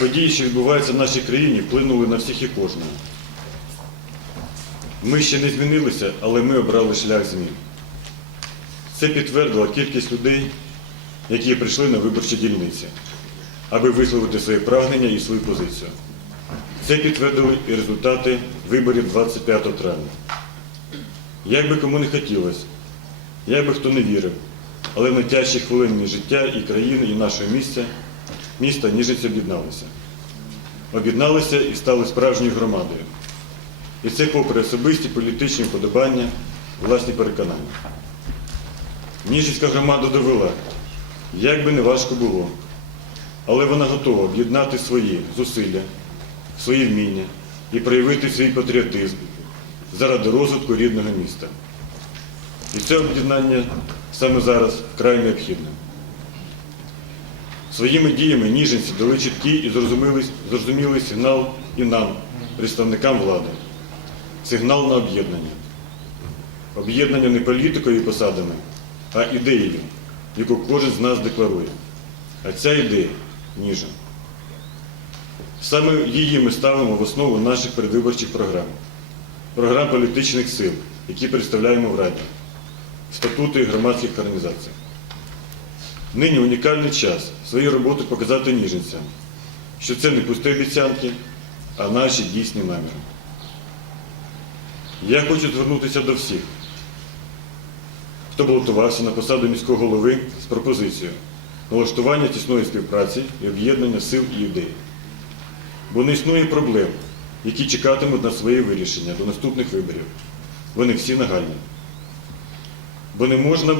Події, що відбуваються в нашій країні, вплинули на всіх і кожного. Ми ще не змінилися, але ми обрали шлях змін. Це підтвердила кількість людей, які прийшли на виборчі дільниці, аби висловити своє прагнення і свою позицію. Це підтвердили і результати виборів 25 травня. Як би кому не хотілося, як би хто не вірив, але в найтяжчі хвилини життя і країни, і нашого місця, міста Ніжиць об'єдналися. Об'єдналися і стали справжньою громадою. І це попри особисті політичні вподобання, власні переконання. Ніжицька громада довела, як би не важко було, але вона готова об'єднати свої зусилля, свої вміння і проявити свій патріотизм заради розвитку рідного міста. І це об'єднання саме зараз вкрай необхідне. Своїми діями ніженці дали чіткий і зрозумілий, сигнал і нам, представникам влади. Сигнал на об'єднання. Об'єднання не політикою і посадами, а ідеєю, яку кожен з нас декларує. А ця ідея ніжа. Саме її ми ставимо в основу наших передвиборчих програм, програм політичних сил, які представляємо в Раді, статути громадських організацій. Нині унікальний час свою роботу показати ніженцям, що це не пусті обіцянки, а наші дійсні наміри. Я хочу звернутися до всіх, хто балотувався на посаду міського голови з пропозицією налаштування тісної співпраці і об'єднання сил і ідей. Бо не існує проблем, які чекатимуть на своє вирішення до наступних виборів. Вони всі нагальні. Бо не можна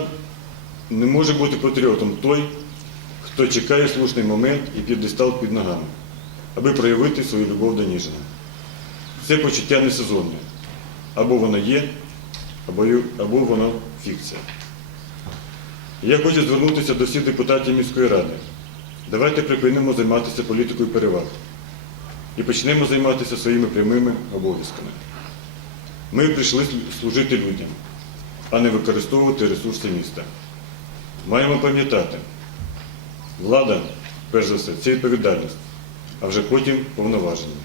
не може бути патріотом той, хто чекає слушний момент і піддистал під ногами, аби проявити свою любов до Ніжина. Це почуття не сезонне. Або воно є, або, або воно фікція. Я хочу звернутися до всіх депутатів міської ради. Давайте припинимо займатися політикою переваг і почнемо займатися своїми прямими обов'язками. Ми прийшли служити людям, а не використовувати ресурси міста. Маємо пам'ятати, влада, перш за все, це відповідальність, а вже потім повноваження.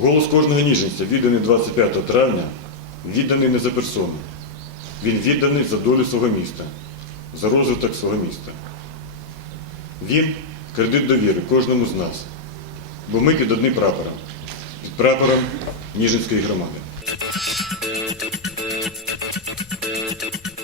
Голос кожного ніженця, відданий 25 травня, відданий не за персону. Він відданий за долю свого міста, за розвиток свого міста. Він кредит довіри кожному з нас, бо ми під одним прапором, під прапором Ніжинської громади. Thank you.